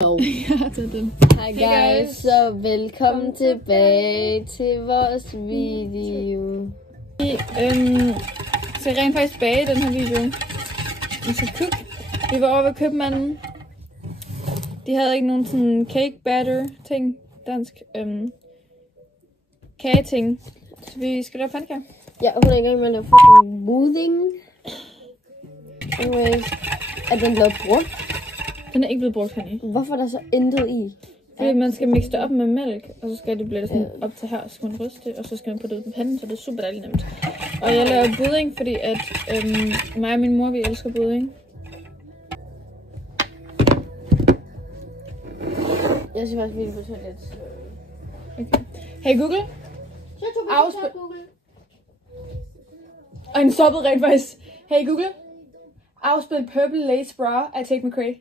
Jeg har taget den. Hej guys, så velkommen tilbage til vores video. Vi skal rent faktisk bage den her video. Vi skal købe. Vi var over ved købmanden. De havde ikke nogen sådan cake batter ting, dansk kage ting. Så vi skal lave pandekager. Ja, hun er i gang med at lave fucking pudding. Anyways, er den blevet brugt? Den er ikke blevet brugt, Honey. Hvorfor er der så intet i? Fordi man skal mixe det op med mælk, og så skal det blive sådan op til her, og så skal man ryste det, og så skal man putte det ud på panden, så det er super dejligt nemt. Og jeg laver budding, fordi at mig og min mor, vi elsker budding. Jeg skal faktisk virkelig på toilet. Okay. Hey Google. Så tog Google. Og en stoppede rent faktisk. Hey Google. Afspil Purple Lace Bra af Tate McRae.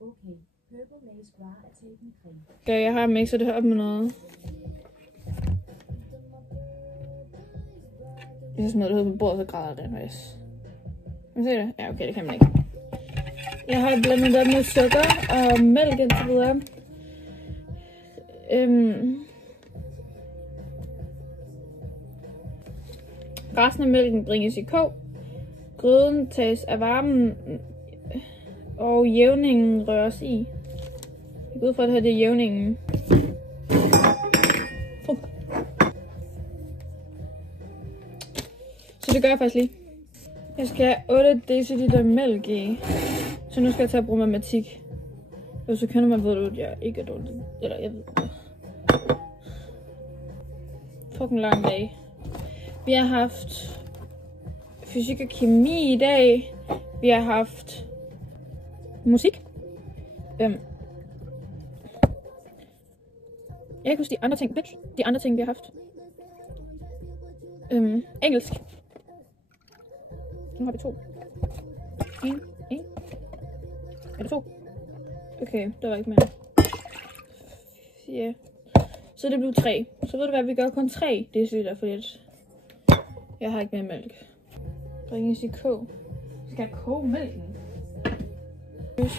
Okay, Purple Lace Bra af Tate McRae. Okay, jeg har mixet det her op med noget. Hvis jeg smider det ud på bordet, så græder det faktisk. Kan man se det? Ja, okay, det kan man ikke. Jeg har blandet det op med sukker og mælk indtil videre. Resten af mælken bringes i kog. Gryden tages af varmen, og jævningen røres i. Jeg går ud fra, at det her det er jævningen. Så det gør jeg faktisk lige. Jeg skal have 8 dl mælk i. Så nu skal jeg tage at bruge matematik. Hvis du kender mig, ved du, at jeg ikke er dårlig. Eller jeg ved det. Fucking lang dag. Vi har haft fysik og kemi i dag. Vi har haft musik. Jeg kan huske de andre ting. Bitch. De andre ting, vi har haft. Engelsk. Nu har vi 2. 1. Er det 2? Okay, der var ikke mere. 4. Så det blev 3. Så ved du hvad, vi gør kun 3 deciliter, fordi jeg har ikke mere mælk. Bringes i kog. Skal jeg koge mælken?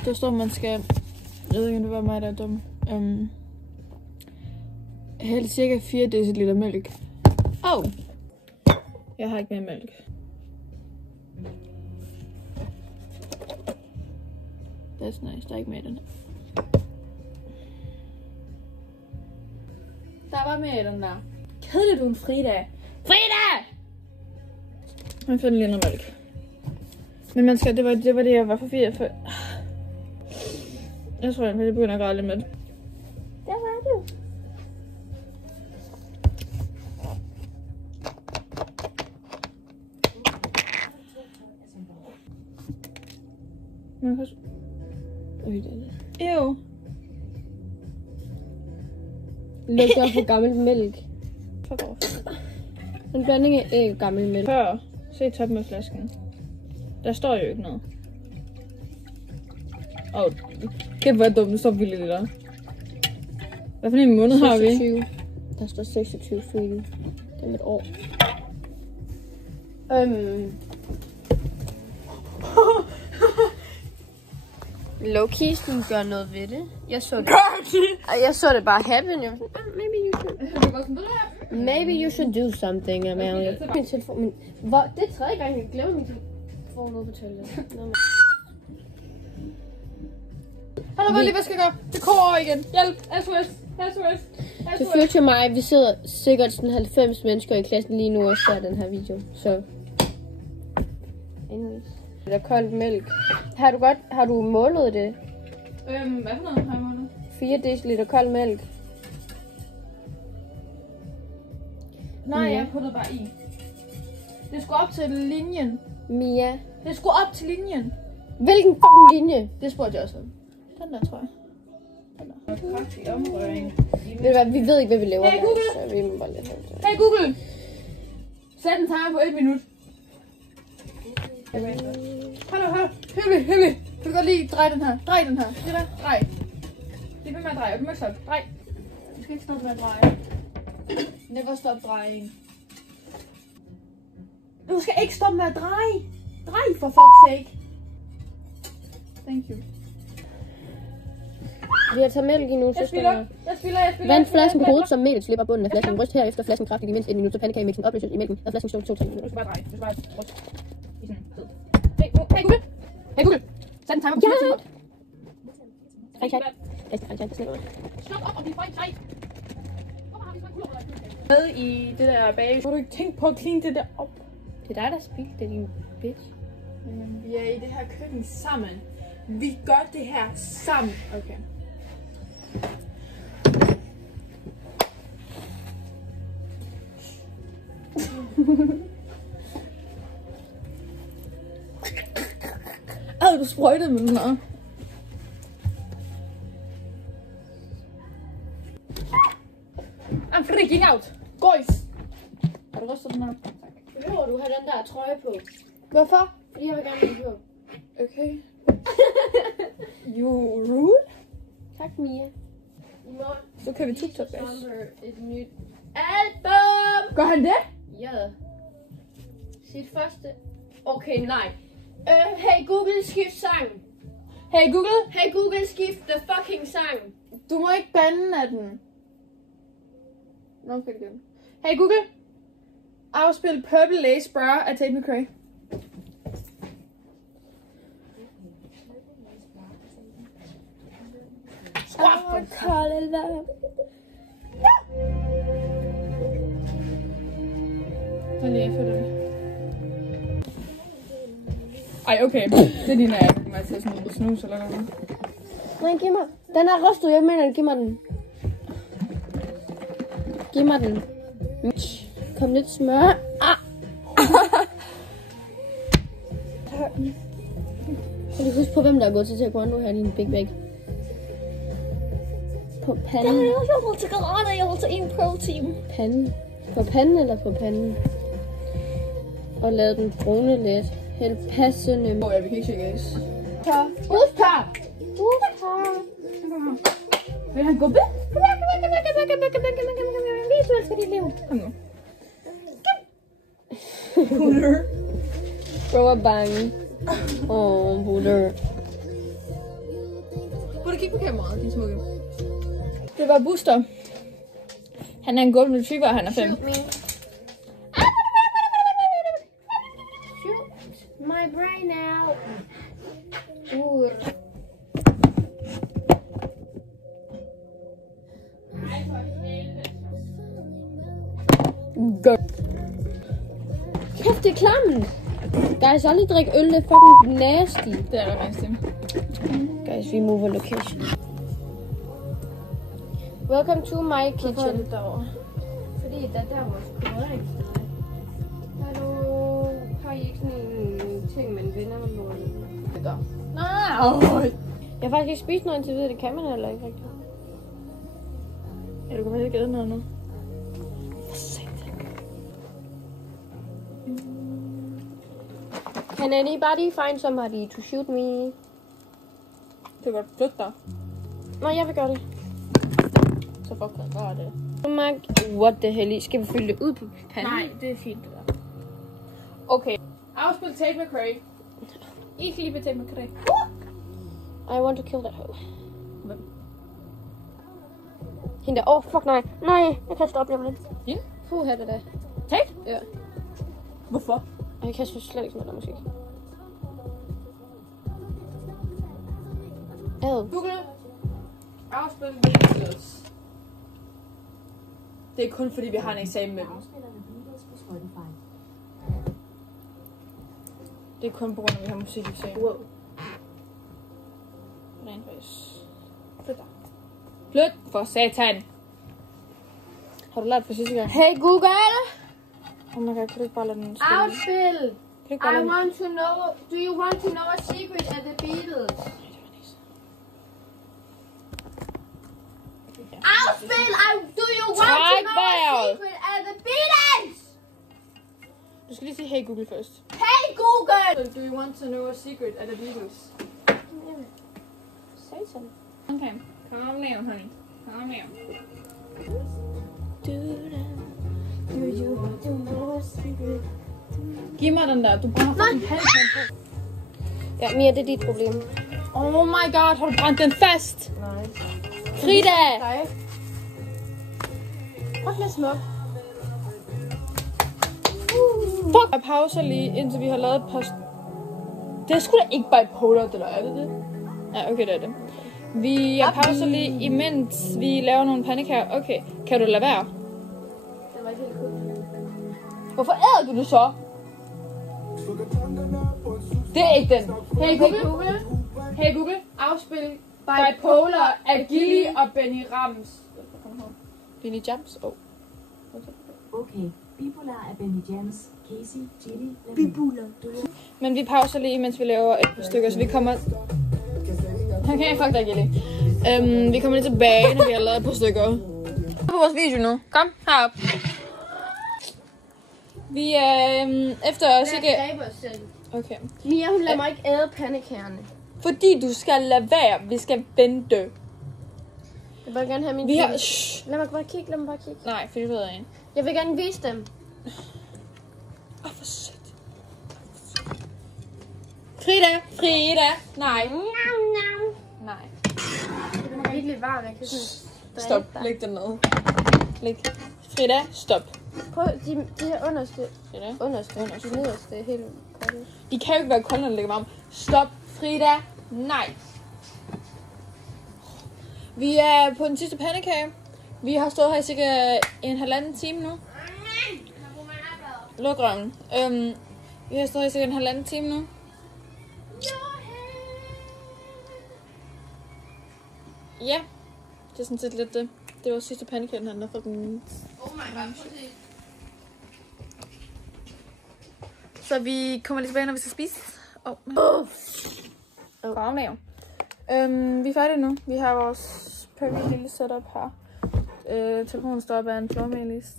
Der står, man skal... Jeg ved ikke, om det var mig, der er dum. Hælde cirka 4 dl mælk. Jeg har ikke mere mælk. That's nice. Der er ikke mere i den her. Der var mere i den der. Kedeligt, du en Frida. Frida! Jeg finder lige noget mælk. Men man skal, det var det, jeg var forvirret for. Jeg tror, jeg begynder at græde lidt med det. Der var du. Man kan... Ew. Lugter for gammel mælk. Fuck off. En blanding af gammel mælk. Før. Se toppen af flasken. Der står jo ikke noget. Kæft, hvor er dumt. Det står vildt lidt der. Hvad for en måned har vi? 26. Der står 26 free. Det er om et år. Low-key skulle gøre noget ved det. Jeg så det bare happen. Jeg var sådan, maybe you should do something, Amalie. Min telefon, men det er 3. gang, jeg glemmer min telefon ude på toilettet. Hold da, lige hvad skal jeg gøre? Det kommer over igen. Hjælp! SOS! Til future mig, vi sidder sikkert sådan 90 mennesker i klassen lige nu og ser den her video. Så. Anyways. Det er koldt mælk. Har du målet det? Hvad for noget har jeg målet? 4 dl kold mælk. Nej, jeg puttede bare i. Det skulle op til linjen. Mia. Det skulle op til linjen. Hvilken fucking linje? Det spurgte jeg også om. Den der, tror jeg. Den der. Kraftig omrøring. Ved du hvad, vi ved ikke, hvad vi laver. Hey Google! Så vi må bare lade det. Hey Google! Sæt en timer på 1 minut. Hallo. Hygge. Du kan godt lige dreje den her. Drej den her. Det der. Drej. Det vil med at dreje. Du må ikke stoppe. Drej. Du skal ikke stoppe med at dreje. Never stop drejen. Du skal ikke stoppe med at dreje. Drej for fuck's sake. Thank you. Vi har taget mælk i nu, så Jeg spiller. vand flasken på hovedet, så mælk slipper bunden af flasken. Ryst herefter flasken kraftigt i mindst 1 minut, så pandekagemixen opløses i mælken. Lad flasken stå 2-3 minutter. Du skal bare dreje. Du skal bare ryste. I sådan tid. Hey Google! Hey Google! Sæt en timer på 4 timer. Slap op og bliv fejl træ. Med i det der bag. Har du ikke tænkt på at clean det der op? Det er dig, der spildte det, din bitch. Vi er i det her køkken sammen. Vi gør det her sammen. Okay. Du sprøjtede med den her. I'm freaking out. Guys. Har du rystet den her? Behøver du have den der trøje på? Hvorfor? Fordi jeg vil gerne have den på. Okay. You rude? Tak, Mia. I morgen Så kan vi TikTok bas. kommer et nyt album! Gør han det? Ja. Sit første... Okay, nej. Hey Google, skift sang. Hey Google. Hey Google, skift the fucking sang. Du må ikke bande af den. Nå, skal det igen. Hey Google. Afspil Purple Lace Bra af Tate McRae. Ej, okay. Det er din af, du må tage sådan noget snus eller noget. Nej, giv mig. Den er rystet, jeg mener, giv mig den. Giv mig den. Kom lidt smør. Ah! Kan du huske på, hvem der er gået til taekwondo her i din Big Bag? På panden. Jeg vil til karate, jeg vil til en pro-team. Panden. På panden eller på panden? Og lad den brune lidt. Helt passende. Ja, vi kan ikke se gas. Udpar! Vil han gå væk? Du elsker dit liv. Kom nu. Bro er bange. Butter. Butter, kig på kameraet, din smukke. Det var Buster. Han er en golden retriever, og han er 5. Shoot me. Shoot my brain out. Go. Kæft, det er klamt. Guys, aldrig drikke øl, det er fucking nasty. Det er der nasty. Guys, we move a location. Welcome to my kitchen. Fordi der vores kødring. Hallo, har I ikke sådan en ting, man vinder med lortet? Det der. Nej. Jeg har faktisk ikke spist noget indtil videre, det kan man heller ikke rigtigt. Ja, du kan faktisk ikke æde noget nu. Can anybody find somebody to shoot me? Det var flytte dig. Nej, jeg vil gøre det. Så fuck kan gøre det. What the hell? Skal vi fylde det ud på panden? Nej, det er fint det der. Okay. Afspil Tate McRae. I klippe Tate McRae. I want to kill that hoe. Hvem? Hende der. Fuck nej. Nej, jeg kaster op lige om lidt. Hende? Puha, det der. Tate? Ja. Hvorfor? Jeg kan slet ikke sådan noget musik. Google. Afspil Beatles. Det er kun fordi vi har en eksamen med dem. Det er kun på grund af, at vi har musikeksamen. Wow. Rent faktisk. Flyt dig. Flyt for satan. Har du lært for sidste gang? Hey Google! Oh my god, kan du ikke bare lade den spille? Outspil! Kan du ikke bare lade den? want to know, do you want to know a secret of the Beatles? Outspil! Do you want to know a secret of the Beatles? Du skal lige sige hey Google først. Hey Google! Do you want to know a secret of the Beatles? Satan. Okay, calm down, honey. Calm down. Do you want to know a secret? Giv mig den der, du brænder fucking halvt på. Ja, Mia, det er dit problem. Oh my god, har du brændt den fast? Nej. Frida! Nej. Prøv at smuk. Fuck! Jeg pauser lige, indtil vi har lavet et par... Det er sgu da ikke bipolar, det der, er det det? Ja, okay, det er det. Jeg pauser lige, imens vi laver nogle pandekager. Okay, kan du lade være? Det var ikke helt cool. Hvorfor æder du det så? Det er ikke den. Hey Google, afspil Bipolar af Gilly og Benny Rams. Benny Jams? Okay. Bipolar af Benny Jams. Casey, Gilly, Bipolar. Men vi pauser lige, mens vi laver et par stykker, så vi kommer... Okay, fuck dig, Gilly. Vi kommer lige tilbage, når vi har lavet et par stykker. På vores video nu. Kom, herop. Vi er efter os ikke... Okay. Mia, hun lader mig ikke æde pandekærne. Fordi du skal lade være, vi skal vente. Jeg vil gerne have min Vi har... Lad mig bare kigge, Nej, for det ved jeg ikke. Jeg vil gerne vise dem. For sødt. Frida! Nej. Nej. Den er virkelig varm, jeg kan sådan... Stop, læg den ned. Læg. Frida, stop. Prøv, de her underste. Frida. De nederste er helt kolde. De kan jo ikke være kolde, når det ligger varmt. Stop, Frida. Nej. Vi er på den sidste pandekage. Vi har stået her i cirka 1,5 time nu. Luk røven. Vi har stået her i cirka 1,5 time nu. Ja, det er sådan set lidt det. Det var sidste pandekagen, han har fået den. Så vi kommer lige tilbage, når vi skal spise. Gravnæv. Vi er færdige nu. Vi har vores perfect lille setup her. Telefonen står op af en flormelis.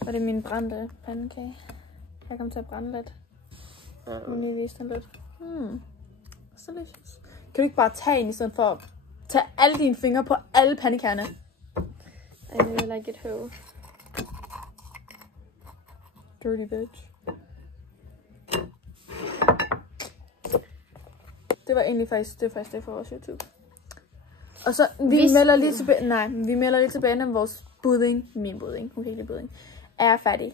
Og det er min brændte pandekage. Jeg kommer til at brænde lidt. Jeg må lige vise den lidt. Så delicious. Kan du ikke bare tage en i stedet for at tage alle dine fingre på alle pandekagerne? I really like it whole. Dirty bitch. Det var egentlig faktisk det for vores YouTube. Og så, vi melder lige tilbage, når vores budding, min budding, hun kan ikke lide budding, er færdig.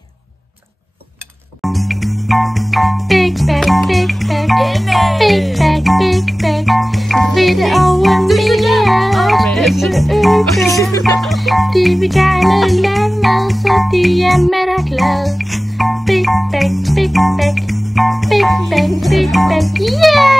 Big bag, big bag, big bag, big bag. Fritte over Mia, de vil gerne lave mad, så de er med og glad. Big bag, big bag, big bag, big bag, yeah!